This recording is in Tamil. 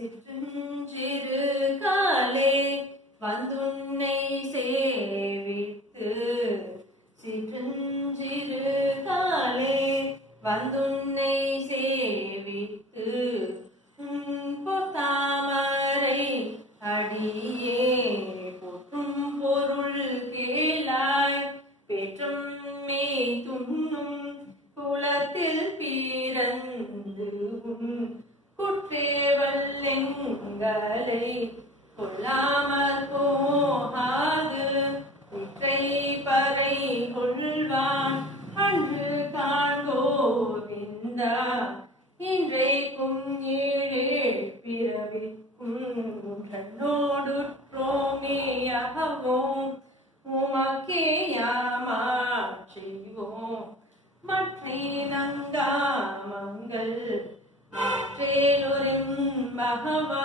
சிற்றிரு காலே வந்துன்னை சேவித்து சிற்றிரு காலே வந்துன்னை சேவித்து பொத்தாமரை அடியே பொற்றும் பொருள் கேளாய் பெற்றும் மே துண்ணும் குலத்தில் பிறந்து குற்றேவல்லெங்களை கொல்லாமற் போகாது இற்றை பறை கொள்வான் அன்று காண்போவிந்தா இன்றைக்கும் ஏழேழ் பிறவிக்கும் தன்னோடுற்றோமேயாவோம் உமக்கே யாமாட்சிவோம் மற்றை நங்காமங்கள் மற்றேலொரும் பகவா